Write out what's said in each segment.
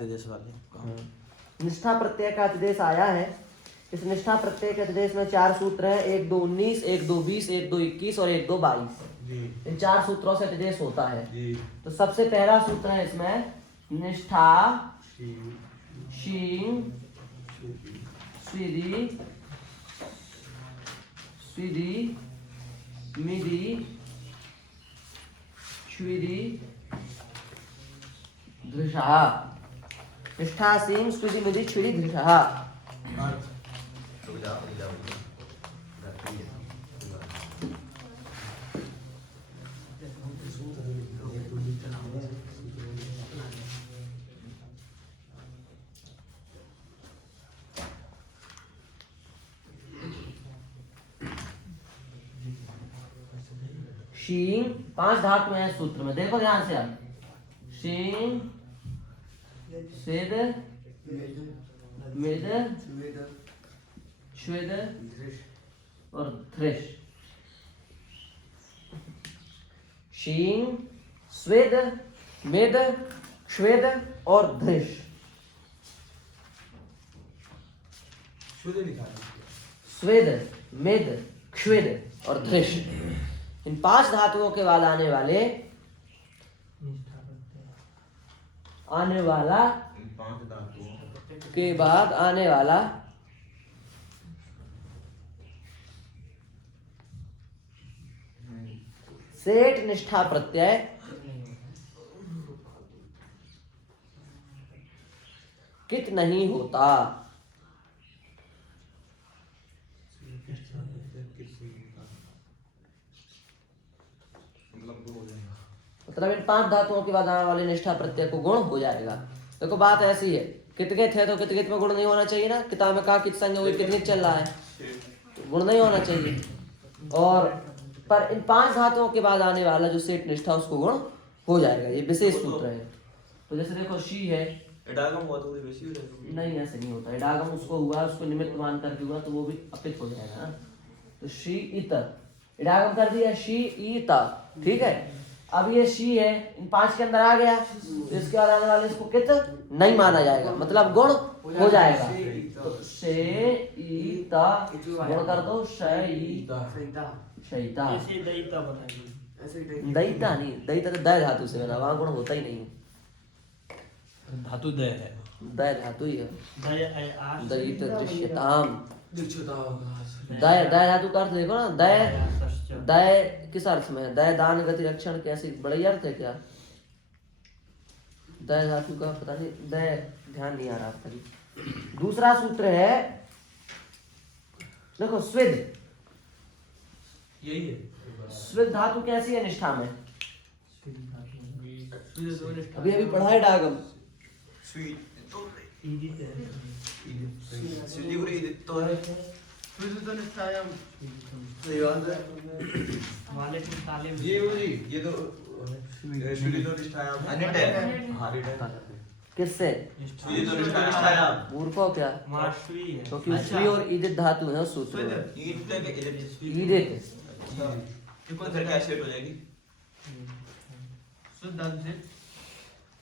निष्ठा प्रत्यय का अतिदेश आया है। इस निष्ठा प्रत्यय के अतिदेश में 4 सूत्र हैं, 1 2 19, 1 2 20, 1 2 21 और 1 2 22। इन 4 सूत्रों से अतिदेश होता है। तो सबसे पहला सूत्र है इसमें निष्ठा शीं स्विदी स्विदी मिदी श्विदी धृषा। निष्ठा शीं स्विदी मिदी श्विदी धृषा। शीं 5 धातु हैं सूत्र में, देखो ध्यान से आप। शीं स्वेद मिद श्वेद और धृष। शीं स्वेद मिद श्वेद और धृष। स्वेद मिद श्वेद और धृष, इन 5 धातुओं के बाद आने वाला सेठ निष्ठा प्रत्यय कित नहीं होता। मतलब इन 5 धातुओं के बाद आने वाले निष्ठा प्रत्यय को गुण हो जाएगा। देखो बात ऐसी है, कितकित है तो कितकित में गुण नहीं होना चाहिए ना। किताब में कहा कित संज्ञा हुई, कितकित चल रहा है तो गुण नहीं होना चाहिए। और पर इन 5 धातुओं के बाद आने वाला जो सेठ निष्ठा उसको गुण हो जाएगा। ये विशेष सूत्र है। तो जैसे देखो शी है, इडागम हुआ तो वैसे ही नहीं, ऐसे नहीं होता। इडागम उसको हुआ, उसको निमित्त मान करके हुआ तो वो भी अपित हो जाएगा ना। तो शी इत इडागम कर दिया, शी इत, ठीक है। अब ये शी है, इन 5 के अंदर आ गया तो इसके बाद आने वाले इसको कित नहीं माना जाएगा, मतलब गुण हो जाएगा। तो शे ईता गुण कर दो, शईता शईता। दैता नहीं, दैता तो दय धातु से बना, वहां गुण होता ही नहीं। धातु दय है, दय धातु ही है। दयित दृश्यताम, दय दय धातु का अर्थ देखो ना। दय दय किस अर्थ में है? दय दान गति रक्षण, कैसी बड़ी अर्थ है क्या? दय धातु का पता नहीं, दय ध्यान नहीं आ रहा कभी। दूसरा सूत्र है देखो स्विद। यही है। स्विद धातु कैसी है निष्ठा में? अभी अभी पढ़ा है डागम। किससे? मूर्खों क्या? क्योंकि श्री और ईदित धातु है उस सूत्र में। ईदित फिर क्या सेट हो जाएगी?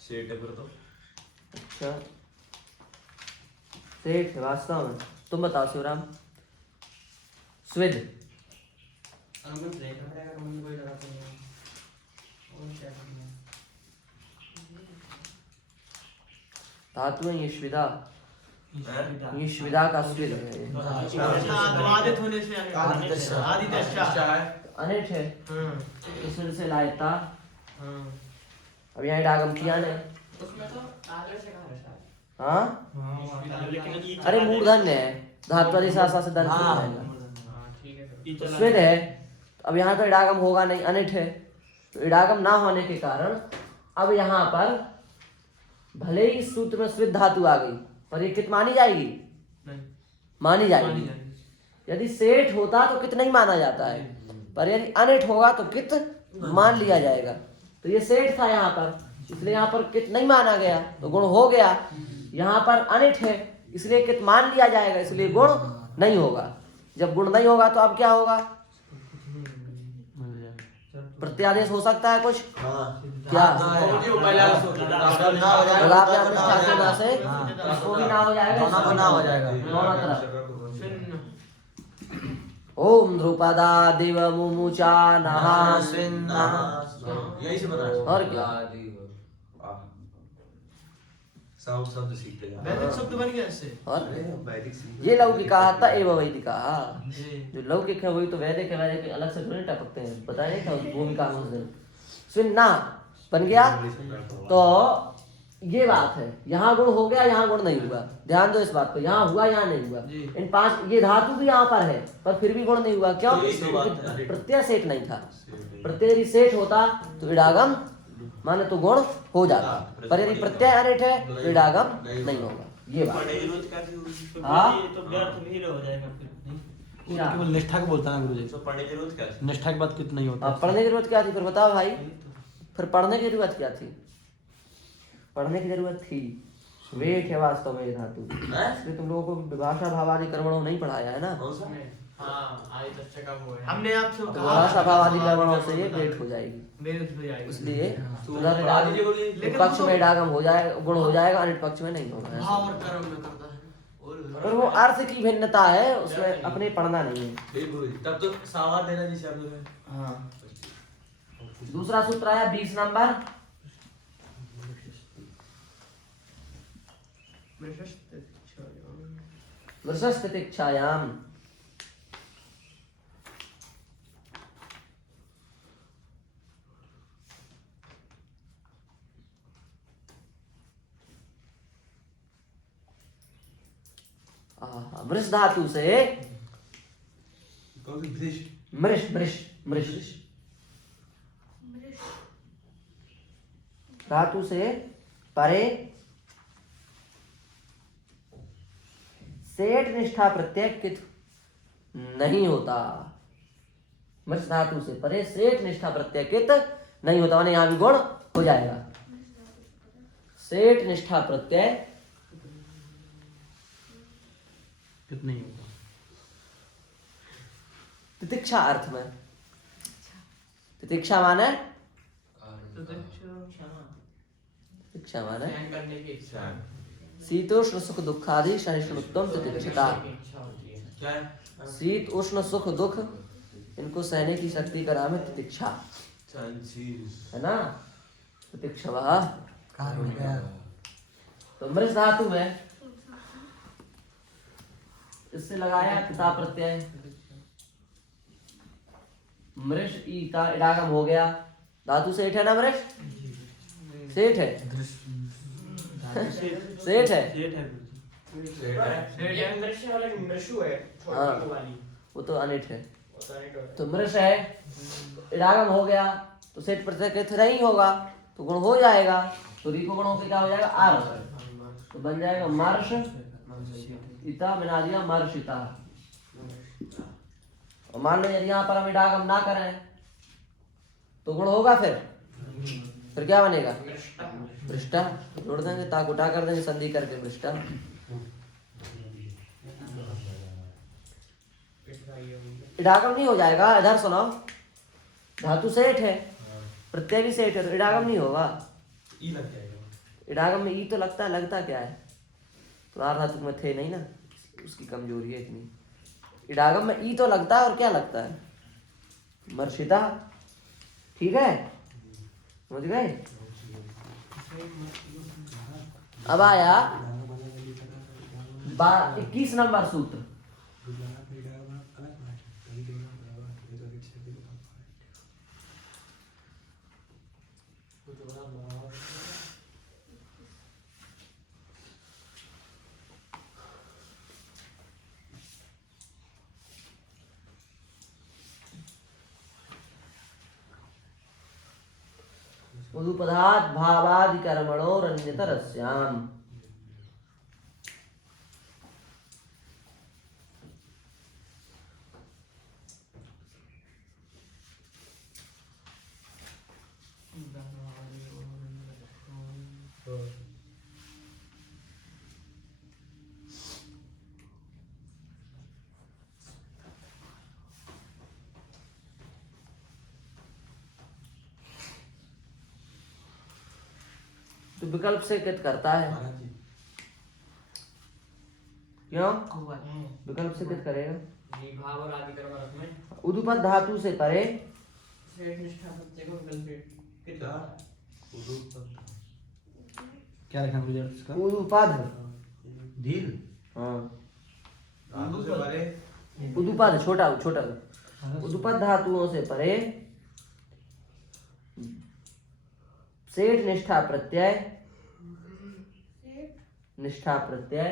सेट है फिर तो। अच्छा सेठ है वास्तव में। तुम बताओ शिवराम। स्विद धातु है ये श्विदा, ये श्विदा का स्विद है। अनिट है तो सिर से लायता। अब यहाँ डागम किया ने। हाँ अरे मूर्धन्य है, धातु से दंत हो जाएगा। स्विद है, अब यहाँ तो इडागम होगा नहीं, अनिट है। तो इडागम ना होने के कारण अब यहाँ पर भले ही इस सूत्र में स्विद धातु आ गई पर ये कित मानी जाएगी? मानी जाएगी। यदि सेठ होता तो कित नहीं माना जाता है, पर यदि अनिट होगा तो कित मान लिया जाएगा। तो ये सेठ था यहाँ पर, इसलिए यहाँ पर कित नहीं माना गया तो गुण हो गया। यहाँ पर अनिट है इसलिए कित मान लिया जाएगा, इसलिए गुण नहीं होगा। जब गुण नहीं होगा तो अब क्या होगा? प्रत्यादेश हो सकता है कुछ? हाँ क्या ना हो जाएगा। लगा पे आप निष्ठा से ना से इसको भी ना हो जाएगा, दोनों इसको को भी ना हो जाएगा। दोनों तरफ। ओम ध्रुपदा दिव मुमुचा नहा स्विन्ना यही से बना है। और क्या सब शब्द सीखते जा वैदिक शब्द बन गया इससे। और वैदिक सीख ये लौकिका था एवं वैदिका। जी। जो लौकिक है वही तो वैदिक है, वैदिक अलग से थोड़ी टपकते हैं, पता नहीं था उस भूमिका में उस दिन। स्विन्ना बन गया तो ये बात है, यहाँ गुण हो गया, यहाँ गुण नहीं हुआ। ध्यान दो इस बात पे, यहाँ हुआ यहाँ नहीं हुआ। जी। इन 5 ये धातु भी यहाँ पर है पर फिर भी गुण नहीं हुआ। क्यों? तो यही तो बात क्योंकि है। प्रत्यय सेठ नहीं था। प्रत्यय यदि सेठ होता तो इडागम माने तो गुण हो जाता, पर यदि प्रत्यय अनिट है तो इडागम नहीं होगा। ये बात पढ़ने की जरूरत क्या थी? हाँ? ये तो व्यर्थ भी हो जाएगा फिर। क्या? केवल निष्ठा को बोलता है ना गुरुजी। तो पढ़ने की जरूरत क्या थी? निष्ठा की बात कितनी होता अब पढ़ने की जरूरत क्या थी फिर बताओ भाई? फिर पढ़ने की जरूरत क्या थी? पढ़ने की जरूरत थी, वेट है वास्तव में ये धातु। इसलिए तुम लोगों को विभाषा भावादि कर्मणों नहीं पढ़ाया है ना। कौन सा? हाँ आज तक चेकअप हुआ है। हमने आपसे तो विभाषा भावादि कर्मणों से ये वेट हो जाएगी, वेट हो जाएगी। इसलिए तो उधर पढ़ा दीजिए गुरुजी। एक पक्ष में इडागम हो जाएगा, गुण हो जाएगा, अन्य पक्ष में नहीं होगा। भाव और कर्म में करता है। पर वो अर्थ की भिन्नता है, उसमें अपने पढ़ना नहीं है। ठीक गुरुजी, तब तो सावार देना जी शब्द में। हाँ। दूसरा सूत्र आया 20 नंबर। वृषस्तितिक्षायाम वृष धातु से कौन सी ब्रिज? मृष मृष मृष धातु से परे सेठ निष्ठा प्रत्यय कित नहीं होता। मृष धातु से परे सेठ निष्ठा प्रत्यय कित नहीं होता, माने यहाँ भी गुण हो जाएगा। सेठ निष्ठा प्रत्यय कितनी होता। तितिक्षा अर्थ में, तितिक्षा माने तितिक्षा माने सहन करने की इच्छा है। शीतोष्ण सुख दुखादि सहिष्णुत्वम तितिक्षता। क्या है? शीत उष्ण सुख दुख इनको सहने की शक्ति का नाम है तितिक्षा, है ना। तितिक्षवा तो मृष धातु में इससे लगाया पिता प्रत्यय, मृष ईता इडागम हो गया। धातु सेठ है ना मृष, सेठ है, सेठ है। दृश्य वाला मृषु है, हाँ। छोटी वाली। वो तो अनिट है। होता नहीं तो। तो मृष है, इडागम हो गया तो सेठ प्रत्यय के नहीं होगा तो गुण हो जाएगा। तो रीको गुण होकर क्या हो जाएगा? आर्ष, तो बन जाएगा मर्ष इता, बना दिया मर्षिता। और मान लो यदि यहाँ पर हम इडागम ना करें तो गुण होगा, फिर क्या बनेगा? पृष्ठा जोड़ देंगे, ताक उठा कर देंगे संधि करके पृष्ठा। इडागम नहीं हो जाएगा। इधर सुनो, धातु सेठ है, प्रत्यय भी सेठ है, तो इडागम नहीं होगा। ई लग जाएगा। इडागम में ई तो लगता है, लगता क्या है? पुराण धातु में थे नहीं ना, उसकी कमजोरी है इतनी। इडागम में ई तो लगता है और क्या लगता है? मर्षिता। ठीक है, समझ गए? अब आया 21 नंबर सूत्र। उदुपदात् भावादि कर्मणोरन्यतरस्याम्। तो विकल्प से कित करता है, महाराज जी क्यों हम्म। विकल्प से कित करेगा? जी भाव और आदि कर्म अर्थ में उदुपद धातु से परे सेठ निष्ठा प्रत्यय को विकल्प कित क्या? करता है? क्या लिखा है विद्यार्थी इसका? उदुपद, धीर हाँ धातु से परे उदुपद छोटा छोटा उदुपद धातुओं से परे सेठ निष्ठा प्रत्यय, निष्ठा प्रत्यय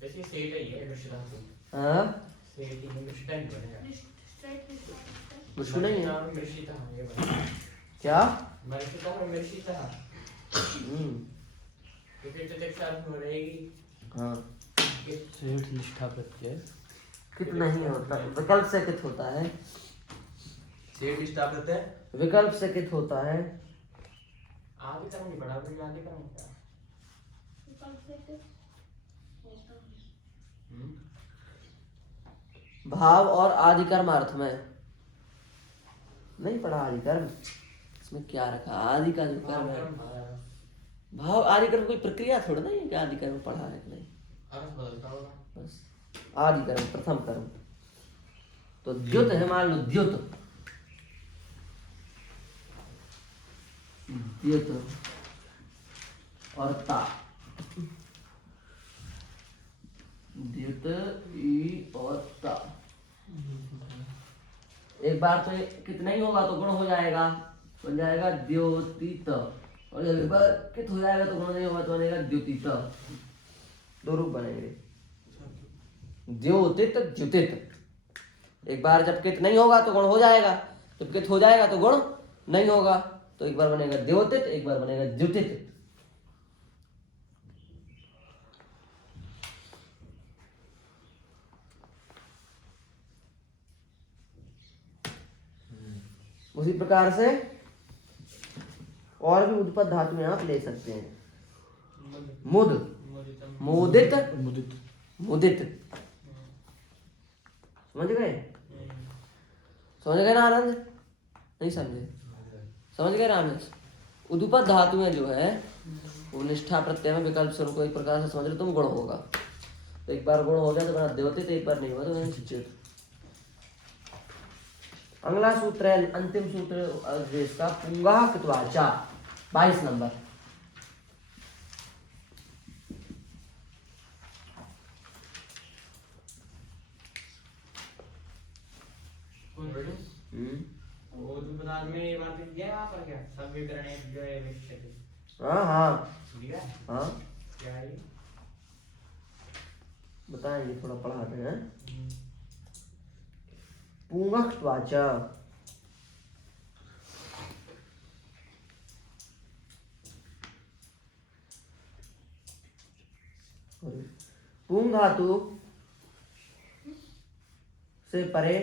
वैसे सेठ ही है मिश्र धातु। हाँ सेठ ही मिश्र नहीं बनेगा। मुझको नहीं है मिश्रिता ये बनेगा। क्या? मिश्रिता और मिश्रिता तो फिर चतुर्थ अर्थ में रहेगी। हाँ सेठ निष्ठा प्रत्यय कित नहीं होता, विकल्प से कित होता है, सेठ निष्ठा प्रत्यय विकल्प से कित होता है। आदि कर्म नहीं पढ़ा, फिर आदि कर्म क्या? भाव और आदि कर्म अर्थ में नहीं पढ़ा, आदि कर्म इसमें क्या रखा, आदि का जो कर्म है, भाव आदि कर्म कोई प्रक्रिया थोड़ा नहीं है कि आदि कर्म पढ़ा है कि नहीं, अर्थ बदलता होगा। बस आदि कर्म प्रथम कर्म। तो द्युत है, मान लो द्युत, द्युत और ता, द्युत ई और ता। एक बार तो कितना ही होगा तो गुण हो जाएगा, बन जाएगा द्योतित, और एक बार कित हो जाएगा तो गुण नहीं होगा तो बनेगा द्युतित। दो रूप बनेंगे, द्योतित द्युतित। एक बार जब कित नहीं होगा तो गुण हो जाएगा, जब कित हो जाएगा तो गुण नहीं होगा, तो एक बार बनेगा द्योतित, एक बार बनेगा द्युतित। उसी प्रकार से और भी उत्पन्न धातु आप ले सकते हैं। मुद, मोदित, मुदित मुदित, समझ गए? समझ गए ना आनंद? नहीं समझे? समझ गए रामेश? उदुपद धातुएं जो है वो निष्ठा प्रत्यय में विकल्प से उनको एक प्रकार से समझ लो तुम, गुण होगा। तो एक बार गुण हो गया तो बना देवतित, एक बार नहीं हुआ तो बना शिक्षित। अगला सूत्र है, अंतिम सूत्र इसका, पुंगा कृत्वाचा, 22 नंबर। वो तो बता में ये बात दिया वहाँ पर क्या सब विकरण है जो है विषय हाँ हाँ दिया हाँ क्या है ये? बताएंगे, थोड़ा पढ़ाते हैं। पुंगक्त्वाचा, पुंग धातु से परे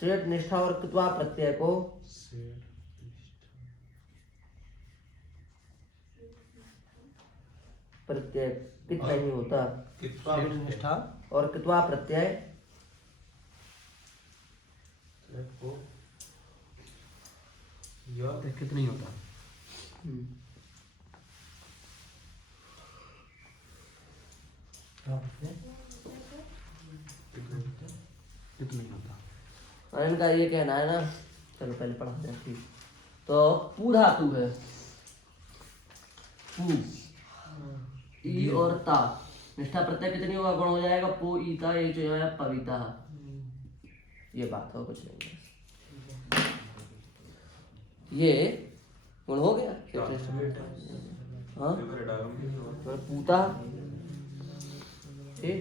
सेठ निष्ठा और कृत्वा प्रत्यय को प्रत्यय कित नहीं होता, कित्वा निष्ठा और कृत्वा प्रत्यय को यह कित नहीं होता। कित नहीं होता। और इनका ये कहना है ना, चलो पहले पढ़ा दें ठीक। तो पू धातु है, पू, ई और ता, निष्ठा प्रत्यय कितनी होगा, गुण हो जाएगा पो ई ता, ये जो है पविता। ये बात हो, कुछ नहीं है। ये गुण हो गया, हाँ पूता, ठीक।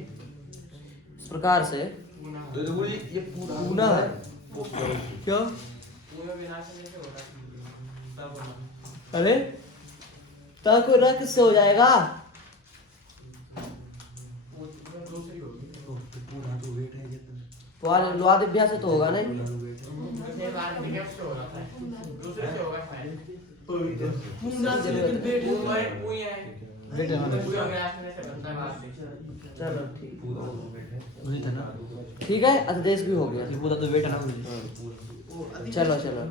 इस प्रकार से ये पूरा पूना है क्या? पूरा विनाश नहीं होता तब अरे ता को र किससे हो जाएगा? वो दूसरी होगी पूरा तो वेट है तो आज लुआद अभ्यास से तो होगा नहीं। दूसरे बार में क्या से हो रहा है दूसरे से होगा शायद पूरा वो है वो ही है वेट है पूरा विनाश में से बनता है बाहर से। चलो ठीक पूरा दो वेट है वही था ना ठीक है, अधदेश भी हो गया। ये पूरा तो वेट है ना गुरुजी। चलो चलो